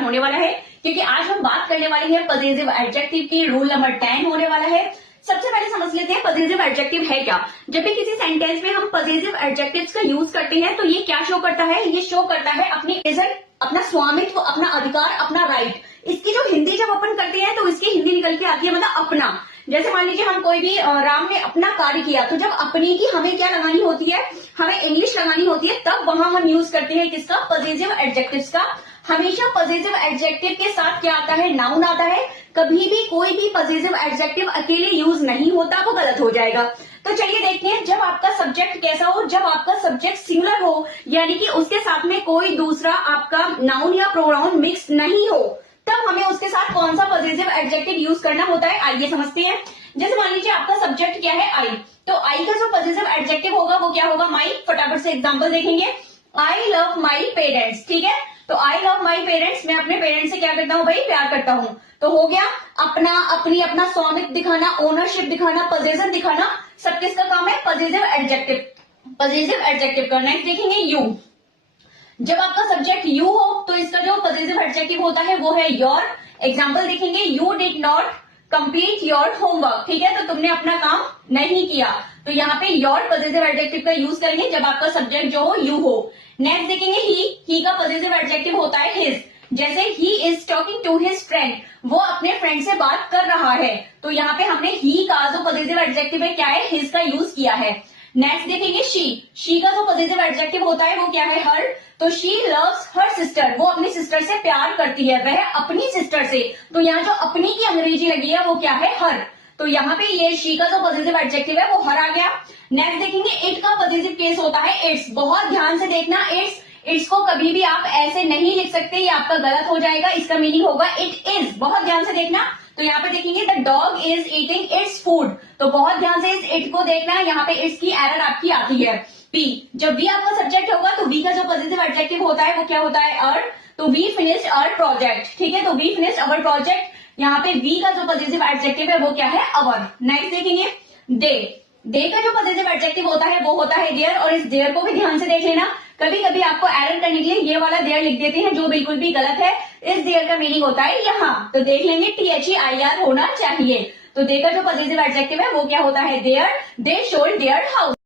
होने वाला है, क्योंकि आज हम बात करने वाले हैं पॉजिटिव एडजेक्टिव की। रूल नंबर 10 होने वाला है। सबसे पहले समझ लेते हैं पॉजिटिव एडजेक्टिव है क्या। जब भी किसी सेंटेंस में हम पॉजिटिव एडजेक्टिव्स का यूज करते हैं तो ये क्या शो करता है, ये शो करता है अपनी इज्जत, अपना स्वामित्व, अपना अधिकार, अपना राइट। इसकी जो हिंदी जब अपन करते हैं तो इसकी हिंदी निकल के आती है मतलब अपना। जैसे मान लीजिए हम कोई भी राम ने अपना कार्य किया, तो जब अपनी की हमें क्या लगानी होती है, हमें इंग्लिश लगानी होती है, तब वहां हम यूज करते हैं किसका, पॉजिटिव एडजेक्टिव्स का। हमेशा पॉजिटिव एडजेक्टिव के साथ क्या आता है, नाउन आता है। कभी भी कोई भी पॉजिटिव एडजेक्टिव अकेले यूज नहीं होता, वो गलत हो जाएगा। तो चलिए देखते हैं, जब आपका सब्जेक्ट कैसा हो, जब आपका सब्जेक्ट सिंगुलर हो, यानी कि उसके साथ में कोई दूसरा आपका नाउन या प्रोनाउन मिक्स नहीं हो, तब हमें उसके साथ कौन सा पॉजिटिव एडजेक्टिव यूज करना होता है, आइए समझते हैं। जैसे मान लीजिए आपका सब्जेक्ट क्या है, आई, तो आई का जो पॉजिटिव एडजेक्टिव होगा वो क्या होगा, माई। फटाफट से एग्जांपल देखेंगे, आई लव माई पेरेंट्स, ठीक है। तो आई लव माई पेरेंट्स, मैं अपने पेरेंट्स से क्या करता हूँ भाई, प्यार करता हूँ। तो हो गया अपना, अपनी, अपना स्वामित्व दिखाना, ओनरशिप दिखाना, पोजेशन दिखाना, सब किसका काम है, पॉजिटिव एडजेक्टिव, पॉजिटिव एडजेक्टिव का। नेक्स्ट देखेंगे यू। जब आपका सब्जेक्ट यू हो तो इसका जो पॉजिटिव एडजेक्टिव होता है वो है योर। एग्जांपल देखेंगे, you did not complete your homework, ठीक है, तो तुमने अपना काम नहीं किया। तो यहाँ पे योर पॉजिटिव एडजेक्टिव का यूज करेंगे जब आपका सब्जेक्ट जो हो यू हो। नेक्स्ट देखेंगे ही का पॉजिटिव एडजेक्टिव होता है हिज। जैसे ही is talking to his friend, वो अपने फ्रेंड से बात कर रहा है, तो यहाँ पे हमने ही का जो पॉजिटिव एडजेक्टिव है क्या है, हिज का यूज किया है। नेक्स्ट देखेंगे शी का जो पॉजिटिव एडजेक्टिव होता है वो क्या है, हर। तो शी लव्स हर सिस्टर, वो अपनी सिस्टर से प्यार करती है, वह अपनी सिस्टर से। तो यहाँ जो अपनी की अंग्रेजी लगी है वो क्या है, हर। तो यहाँ पे ये शी का जो पॉजिटिव एडजेक्टिव है वो हर आ गया। नेक्स्ट देखेंगे इट का पॉजिटिव केस होता है इट्स। बहुत ध्यान से देखना, इट्स को कभी भी आप ऐसे नहीं लिख सकते, ये आपका गलत हो जाएगा। इसका मीनिंग होगा इट इज। बहुत ध्यान से देखना। तो यहाँ पे देखेंगे the dog is eating its food, तो बहुत ध्यान से इस इट को देखना, यहाँ पे इट्स की एरर आपकी आती है। बी, जब बी आपका सब्जेक्ट होगा तो बी का जो पॉजिटिव एडजेक्टिव होता है वो क्या होता है, अर। तो वी फिनिश्ड आवर प्रोजेक्ट, ठीक है, तो वी फिनिश्ड आवर प्रोजेक्ट। यहाँ पे वी का जो पॉजिटिव एडजेक्टिव है वो क्या है, अवर। नेक्स्ट देखेंगे दे का जो पॉजिटिव एडजेक्टिव होता है वो होता है देयर, और इस देयर को भी ध्यान से देख लेना। कभी कभी आपको एरर करने के लिए ये वाला देयर लिख देते हैं जो बिल्कुल भी गलत है। इस देयर का मीनिंग होता है यहाँ, तो देख लेंगे THEIR होना चाहिए। तो दे का जो पॉजिटिव एडजेक्टिव है वो क्या होता है, there. They should their house.